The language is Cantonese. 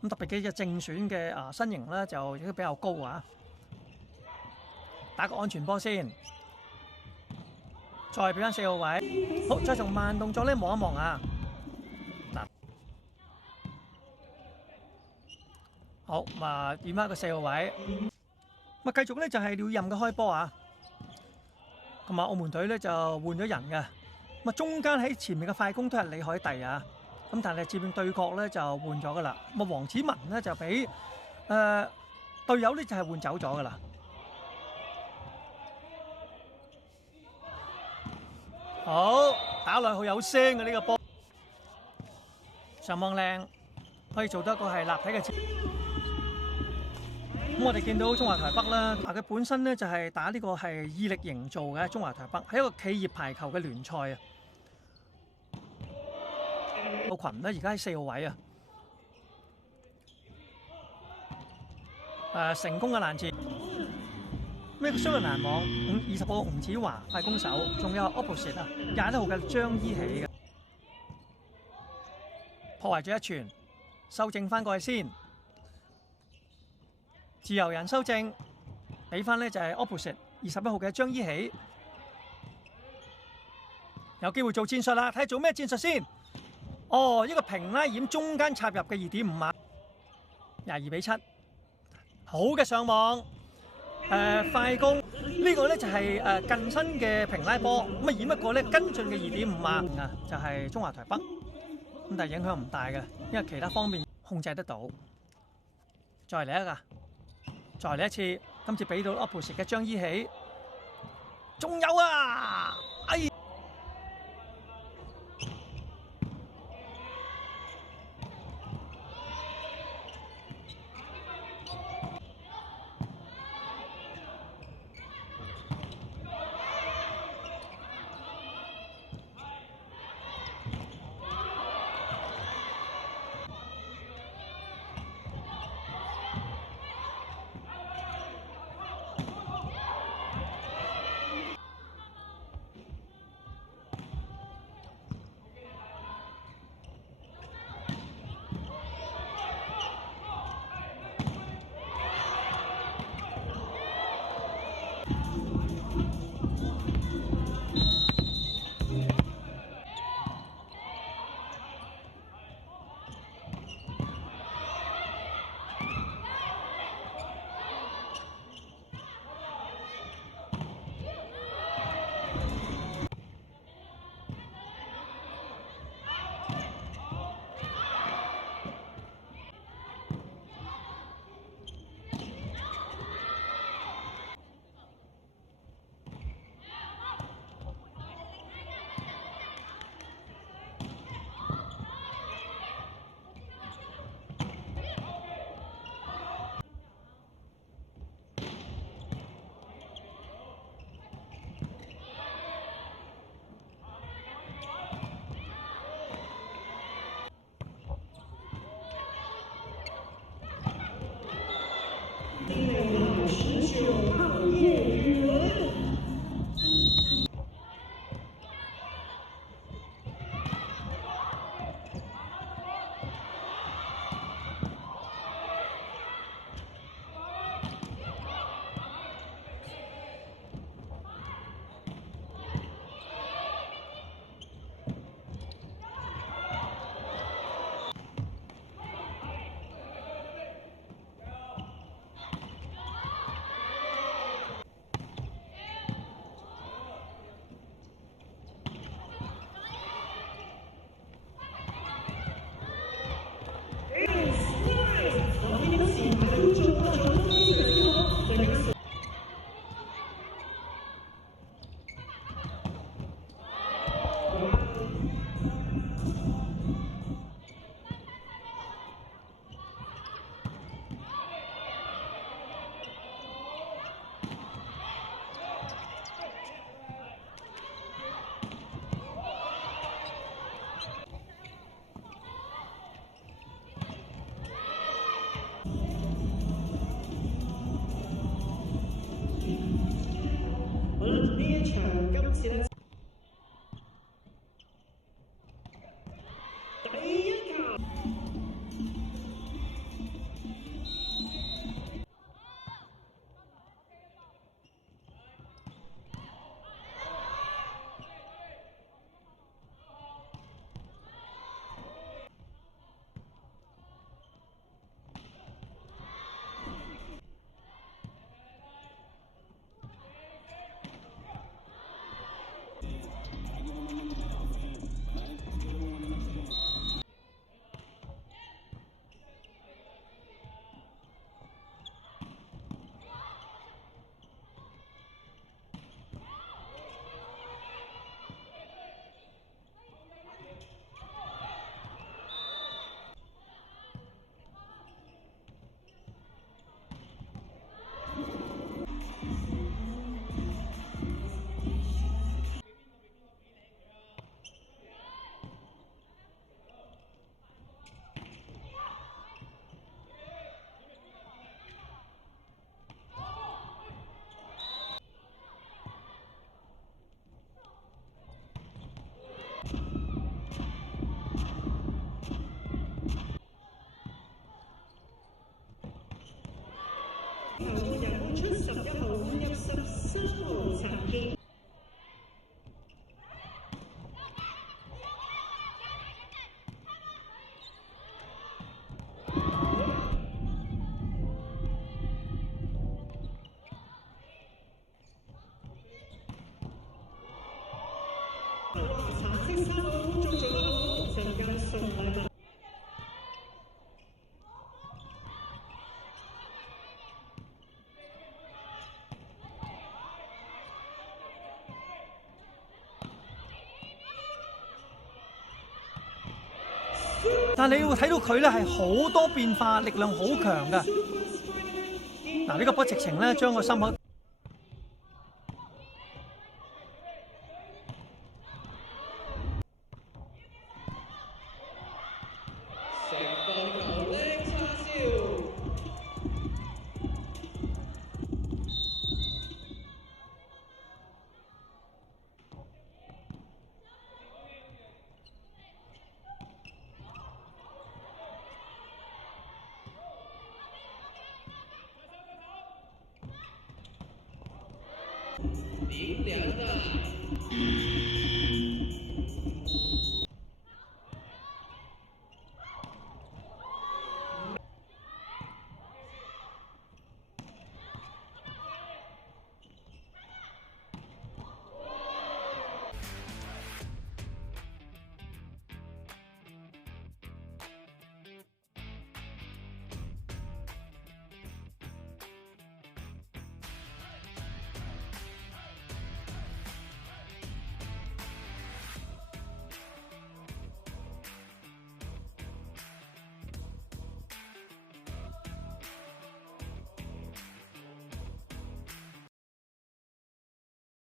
咁特別嘅正選嘅身形咧就亦都比較高啊！打個安全波先，再俾翻4號位。好，再從慢動作咧望一望啊！嗱，好咁啊，點翻個4號位。咁啊，繼續咧就係廖任嘅開波啊！咁啊，澳門隊咧就換咗人嘅。咁啊，中間喺前面嘅快攻都係李海蒂啊。咁但係接應對角咧就換咗噶啦。咁啊，黃子文咧就俾隊友咧就係換走咗噶啦。好，打落去有聲嘅呢個波，上網靚，可以做得一個係立體嘅。咁我哋見到中華台北啦，佢本身咧就係打呢個係意力營造嘅中華台北，係一個企業排球嘅聯賽啊。個群咧而家喺4號位啊。成功嘅攔截，咩雙人攔網，20號吳子華快攻手，仲有 opposite 啊21號嘅張依喜嘅破壞咗一傳，修正翻過去先。自由人修正，俾翻咧就係 opposite 21號嘅張依喜，有機會做戰術啦，睇下做咩戰術先。哦，呢個平拉掩中間插入嘅2.5碼，22-7，好嘅上網，快攻呢個咧就係近身嘅平拉波，咁啊掩一個咧跟進嘅2.5碼啊，就係中華台北，咁但係影響唔大嘅，因為其他方面控制得到。再嚟一個。再嚟一次，今次俾到 opposite 嘅張依喜，仲有啊！哎。19号叶宇伦。好啦，呢一場今次咧。但你會睇到佢咧係好多變化，力量好強㗎。嗱，呢個波直情咧將個心口。0-2